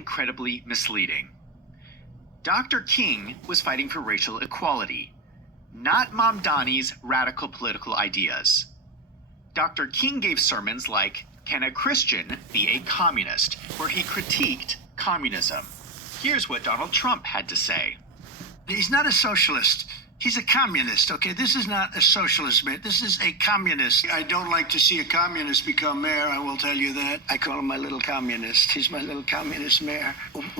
incredibly misleading. Dr. King was fighting for racial equality, not Mamdani's radical political ideas. Dr. King gave sermons like Can a Christian Be a Communist?, where he critiqued communism. Here's what Donald Trump had to say. He's not a socialist. He's a communist, okay? This is not a socialist, man. This is a communist. I don't like to see a communist become mayor, I will tell you that. I call him my little communist. He's my little communist mayor.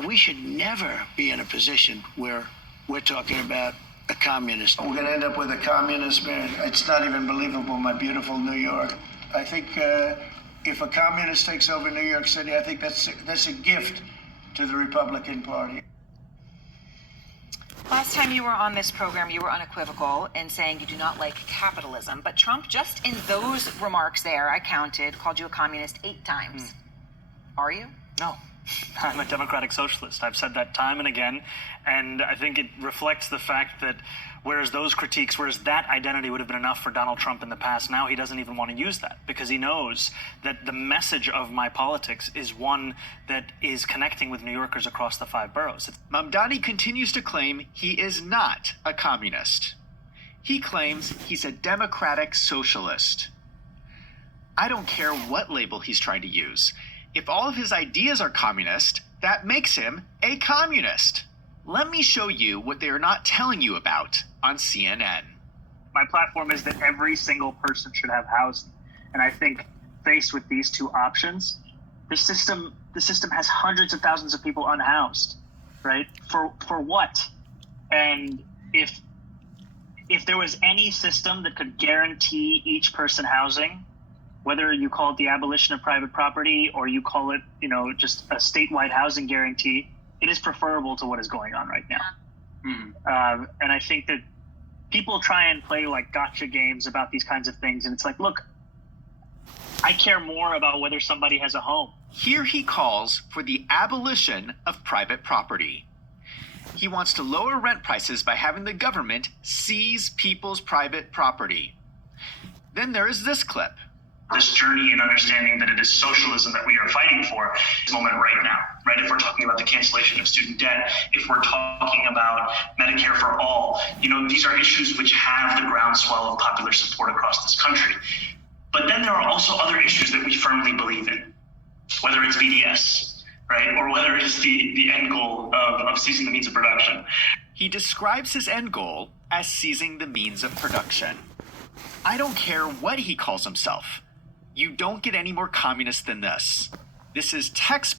We should never be in a position where we're talking about a communist. We're going to end up with a communist mayor. It's not even believable, my beautiful New York. I think if a communist takes over New York City, I think that's a gift to the Republican Party. Last time you were on this program, you were unequivocal in saying you do not like capitalism. But Trump, just in those remarks there, I counted, called you a communist 8 times. Are you? No. I'm a democratic socialist. I've said that time and again, and I think it reflects the fact that whereas that identity would have been enough for Donald Trump in the past, now he doesn't even want to use that because he knows that the message of my politics is one that is connecting with New Yorkers across the 5 boroughs. Mamdani continues to claim he is not a communist. He claims he's a democratic socialist. I don't care what label he's trying to use. If all of his ideas are communist, that makes him a communist. Let me show you what they are not telling you about on CNN. My platform is that every single person should have housing. And I think faced with these two options, the system has hundreds of thousands of people unhoused, right? For what? And if there was any system that could guarantee each person housing, whether you call it the abolition of private property or you call it, just a statewide housing guarantee, it is preferable to what is going on right now. And I think that people try and play like gotcha games about these kinds of things. And it's like, look, I care more about whether somebody has a home. Here he calls for the abolition of private property. He wants to lower rent prices by having the government seize people's private property. Then there is this clip. This journey and understanding that it is socialism that we are fighting for this moment right now, right? If we're talking about the cancellation of student debt, if we're talking about Medicare for all, these are issues which have the groundswell of popular support across this country. But then there are also other issues that we firmly believe in, whether it's BDS, right? Or whether it's the end goal of seizing the means of production. He describes his end goal as seizing the means of production. I don't care what he calls himself. You don't get any more communist than this. This is textbook